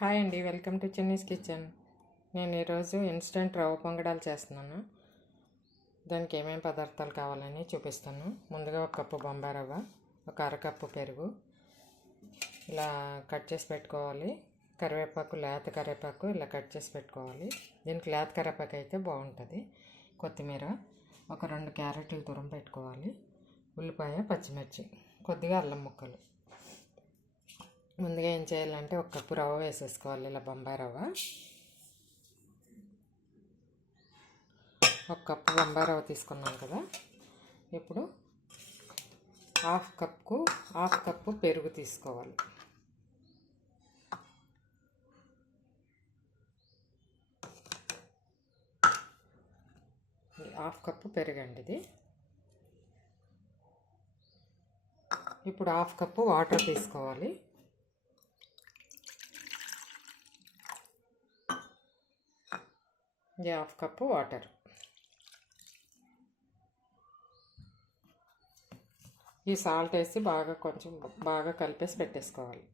Hi అండి, welcome to Chinni's kitchen. నేను ఈరోజు ఇన్స్టెంట్ రవ్వ పొంగడాలు చేస్తున్నాను. దానికి ఏమేమి పదార్థాలు కావాలని చూపిస్తాను. ముందుగా ఒక కప్పు బొంబాయి రవ్వ, ఒక అరకప్పు పెరుగు ఇలా కట్ చేసి పెట్టుకోవాలి. కరివేపాకు, లేత కరివేపాకు ఇలా కట్ చేసి పెట్టుకోవాలి. దీనికి లేత కరివేపాకు అయితే బాగుంటుంది. కొత్తిమీర, ఒక 2 క్యారెట్లు తురుము పెట్టుకోవాలి. ఉల్లిపాయ, పచ్చిమిర్చి, కొద్దిగా అల్లం ముక్కలు. ముందుగా ఏం చేయాలంటే ఒక కప్పు రవ్వ వేసేసుకోవాలి. ఇలా బొంబాయి రవ్వ, ఒక కప్పు బొంబాయి రవ్వ తీసుకున్నాం కదా. ఇప్పుడు హాఫ్ కప్పు పెరుగు తీసుకోవాలి. హాఫ్ కప్పు పెరుగండి ఇది. ఇప్పుడు హాఫ్ కప్పు వాటర్ తీసుకోవాలి. ఇది హాఫ్ కప్పు వాటర్. ఈ సాల్ట్ వేసి కొంచెం బాగా కలిపేసి పెట్టేసుకోవాలి.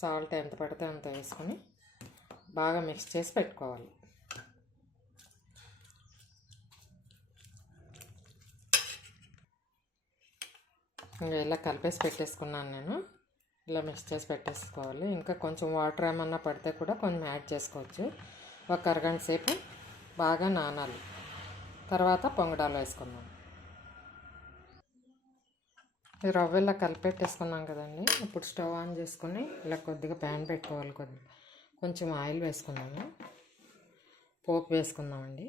సాల్ట్ ఎంత పడితే అంత వేసుకొని బాగా మిక్స్ చేసి పెట్టుకోవాలి. ఇంకా ఇలా కలిపేసి పెట్టేసుకున్నాను నేను. ఇలా మిక్స్ చేసి పెట్టేసుకోవాలి. ఇంకా కొంచెం వాటర్ ఏమన్నా పడితే కూడా కొంచెం యాడ్ చేసుకోవచ్చు. ఒక అరగంట సేపు బాగా నానాలి. తర్వాత పొంగడాలు వేసుకుందాం. ఈ రవ్వ ఇలా కలిపెట్టేసుకున్నాం కదండి. ఇప్పుడు స్టవ్ ఆన్ చేసుకుని ఇలా కొద్దిగా ప్యాన్ పెట్టుకోవాలి. కొంచెం ఆయిల్ వేసుకున్నాము. పోపు వేసుకుందామండి.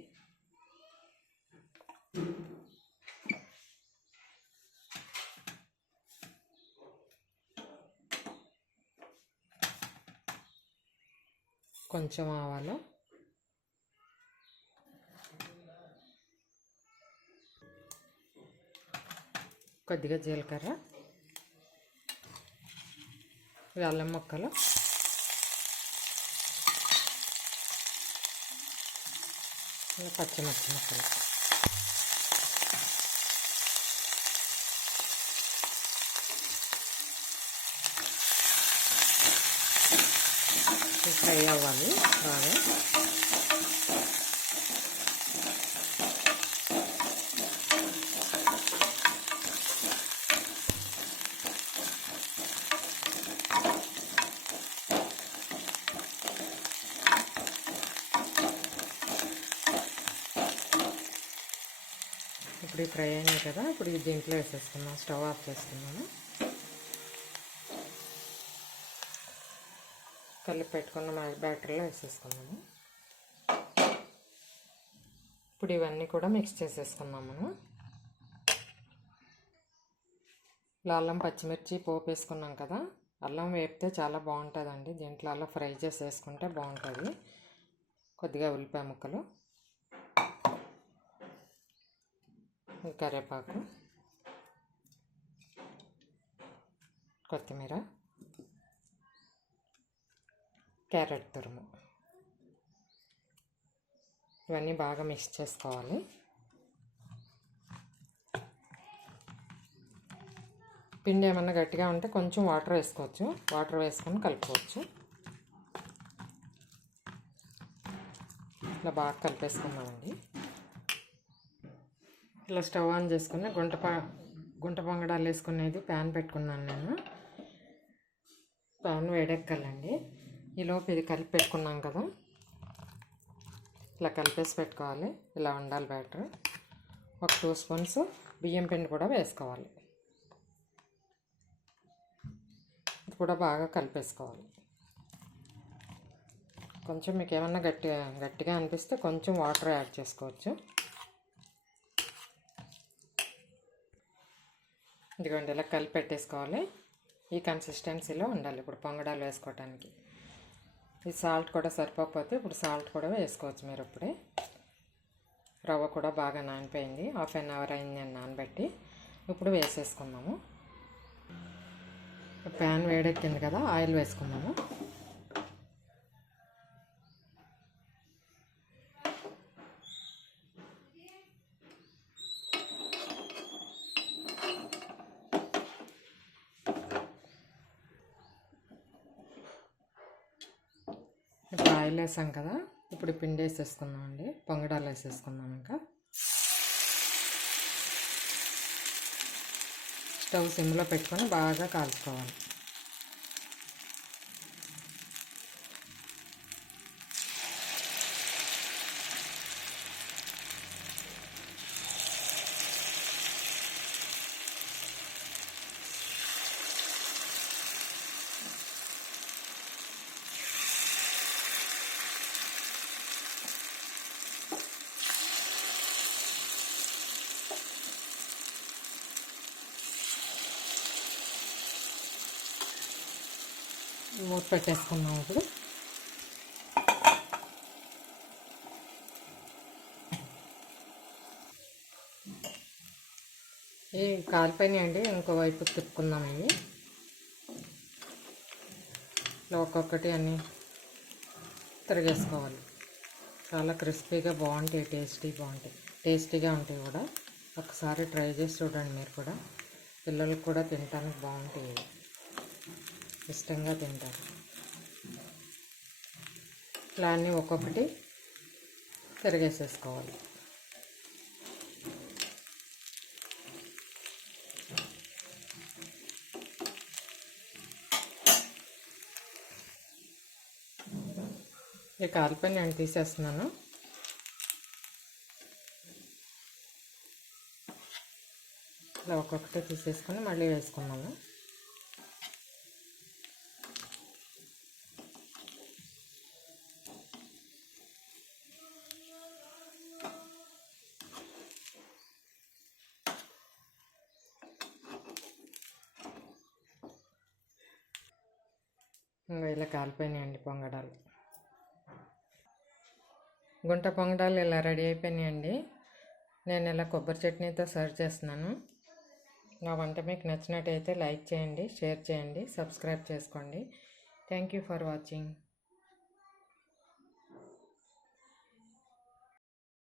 కొంచెం ఆవాలు, కొద్దిగా జీలకర్ర, అల్లం ముక్కలు, పచ్చిమిర్చి ముక్కలు, ఫ్రై అవ్వాలి బాగా. ఇప్పుడు ఫ్రై అయినాయి కదా. ఇప్పుడు దీంట్లో వేసేసుకున్నాం. స్టవ్ ఆఫ్ చేసుకున్నాను. కలిపి పెట్టుకున్న బ్యాటర్లో వేసేసుకున్నాము. ఇప్పుడు ఇవన్నీ కూడా మిక్స్ చేసేసుకున్నాము. అల్లం, పచ్చిమిర్చి పోపు వేసుకున్నాం కదా. అల్లం వేపితే చాలా బాగుంటుందండి. దీంట్లో అలా ఫ్రై చేసి వేసుకుంటే బాగుంటుంది. కొద్దిగా ఉల్లిపాయ ముక్కలు, కరివేపాకు, కొత్తిమీర, క్యారెట్ తురుము, ఇవన్నీ బాగా మిక్స్ చేసుకోవాలి. పిండి ఏమన్నా గట్టిగా ఉంటే కొంచెం వాటర్ వేసుకోవచ్చు. వాటర్ వేసుకొని కలుపుకోవచ్చు. ఇలా బాగా కలిపేసుకున్నామండి. ఇలా స్టవ్ ఆన్ చేసుకుని గుంట పొంగడాలు వేసుకునేది ప్యాన్ పెట్టుకున్నాను నేను. ప్యాన్ వేడెక్కాలండి. ఈలోపు ఇది కలిపి పెట్టుకున్నాం కదా. ఇలా కలిపేసి పెట్టుకోవాలి. ఇలా ఉండాలి బ్యాటర్. ఒక 2 స్పూన్స్ బియ్యం పిండి కూడా వేసుకోవాలి. ఇది కూడా బాగా కలిపేసుకోవాలి. కొంచెం మీకు ఏమన్నా గట్టిగా అనిపిస్తే కొంచెం వాటర్ యాడ్ చేసుకోవచ్చు. ఇదిగోండి, ఇలా కలిపి పెట్టేసుకోవాలి. ఈ కన్సిస్టెన్సీలో ఉండాలి ఇప్పుడు పొంగడాలు వేసుకోవటానికి. ఈ సాల్ట్ కూడా సరిపోకపోతే ఇప్పుడు సాల్ట్ కూడా వేసుకోవచ్చు మీరు. ఇప్పుడే రవ్వ కూడా బాగా నానిపోయింది. 1/2 అవర్ అయింది నేను నానబెట్టి. ఇప్పుడు వేసేసుకున్నాము. ప్యాన్ వేడెక్కింది కదా. ఆయిల్ వేసుకున్నాము. ఆయిల్ వేసాం కదా, ఇప్పుడు పిండి వేసేసుకుందామండి. పొంగడాలు వేసేసుకుందాం. ఇంకా స్టవ్ సిమ్లో పెట్టుకొని బాగా కాల్చుకోవాలి. మూత పెట్టేసుకున్నాం. ఇప్పుడు ఈ కాలిపోయినాయండి, ఇంకోవైపు తిప్పుకుందాం. ఇవి ఒక్కొక్కటి అన్నీ తిరిగేసుకోవాలి. చాలా క్రిస్పీగా బాగుంటాయి, టేస్టీగా ఉంటాయి కూడా. ఒకసారి ట్రై చేసి చూడండి మీరు కూడా. పిల్లలకు కూడా తినడానికి బాగుంటాయి, ఇష్టంగా తింటారు. ఇలా అన్నీ ఒక్కొక్కటి తిరిగేసేసుకోవాలి. ఈ కాలిపోయి నేను తీసేస్తున్నాను. ఇలా ఒక్కొక్కటి తీసేసుకొని మళ్ళీ వేసుకున్నాము. ఇంకా ఇలా కాలిపోయినాయండి పొంగడాలు. గుంట పొంగడాలు ఇలా రెడీ అయిపోయినాయండి. నేను ఇలా కొబ్బరి చట్నీతో సర్వ్ చేస్తున్నాను. నా వంట మీకు నచ్చినట్టయితే లైక్ చేయండి, షేర్ చేయండి, సబ్స్క్రైబ్ చేసుకోండి. Thank you for watching.